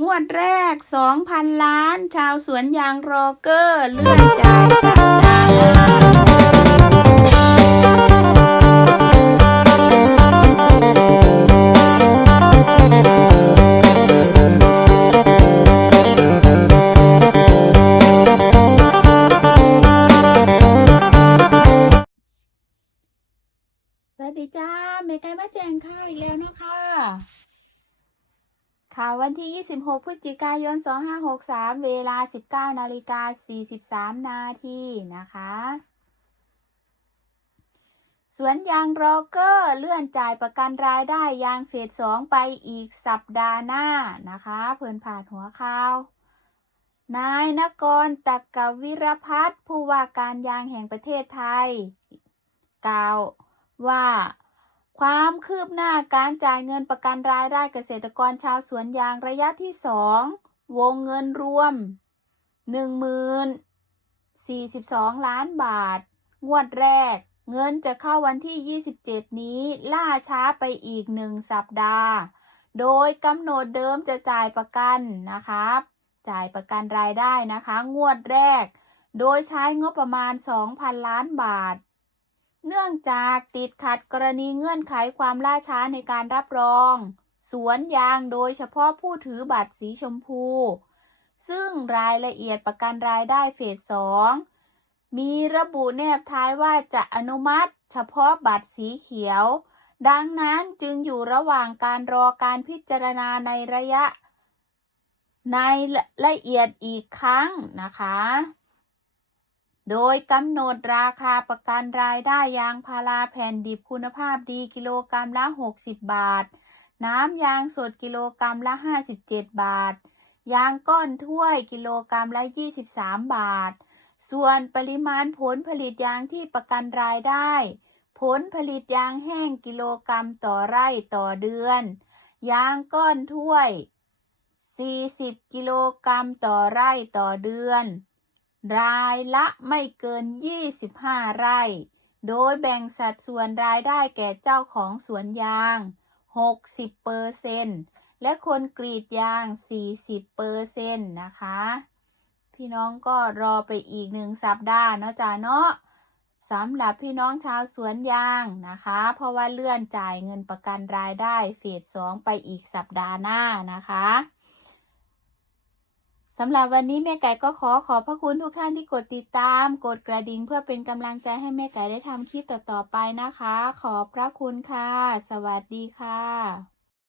งวดแรก 2,000 ล้าน ชาวสวนยางรอเกอร์เลื่อนจ่ายสัปดาห์หน้าสวัสดีจ้าเมไกมาแจงข่าวอีกแล้วนะคะ ข่าววันที่ 26 พฤศจิกายน 2563 เวลา 19 นาฬิกา 43 นาทีนะคะ สวนยางรอเกอร์เลื่อนจ่ายประกันรายได้ยางเฟส2ไปอีกสัปดาห์หน้านะคะ เพิ่นผ่านหัวข่าว นายนกรตักกวิรพัฒน์ผู้ว่าการยางแห่งประเทศไทย กล่าวว่า ความคืบหน้าการจ่ายเงินประกันรายได้เกษตรกรชาวสวนยางระยะที่ 2 วงเงินรวม 10,042 ล้านบาท งวดแรก เงินจะเข้าวันที่ 27 นี้ล่าช้าไปอีกหนึ่งสัปดาห์ โดยกำหนดเดิมจะจ่ายประกันนะครับ จ่ายประกันรายได้นะคะ งวดแรก โดยใช้งบประมาณ 2,000 ล้านบาท เนื่องจากติดขัดกรณีเงื่อนไขความล่าช้าในการรับรอง สวนยางโดยเฉพาะผู้ถือบัตรสีชมพู ซึ่งรายละเอียดประกันรายได้เฟสสองมีระบุแนบท้ายว่าจะอนุมัติเฉพาะบัตรสีเขียว ดังนั้นจึงอยู่ระหว่างการรอการพิจารณาในระยะ ในละเอียดอีกครั้งนะคะ โดยกำหนดราคาประกันรายได้ยางพาราแผ่นดิบคุณภาพดีกิโลกรัมละ 60 บาท น้ำยางสดกิโลกรัมละ 57 บาท ยางก้อนถ้วยกิโลกรัมละ 23 บาท ส่วนปริมาณผลผลิตยางที่ประกันรายได้ ผลผลิตยางแห้งกิโลกรัมต่อไร่ต่อเดือน ยางก้อนถ้วย 40 กิโลกรัมต่อไร่ต่อเดือน รายละไม่เกิน 25 ไร่ โดยแบ่งสัดส่วนรายได้แก่เจ้าของสวนยาง 60เปอร์เซนและคนกรีดยาง 40เปอร์เซนนะคะ พี่น้องก็รอไปอีกหนึ่งสัปดาห์เนาะจ้าเนาะสำหรับพี่น้องชาวสวนยางนะคะ เพราะว่าเลื่อนจ่ายเงินประกันรายได้เฟสสองไปอีกสัปดาห์หน้านะคะ สำหรับวันนี้แม่ไก่ก็ขอขอบพระคุณทุกท่านที่กดติดตาม กดกระดิ่งเพื่อเป็นกำลังใจให้แม่ไก่ได้ทำคลิปต่อๆไปนะคะ ขอบพระคุณค่ะ สวัสดีค่ะ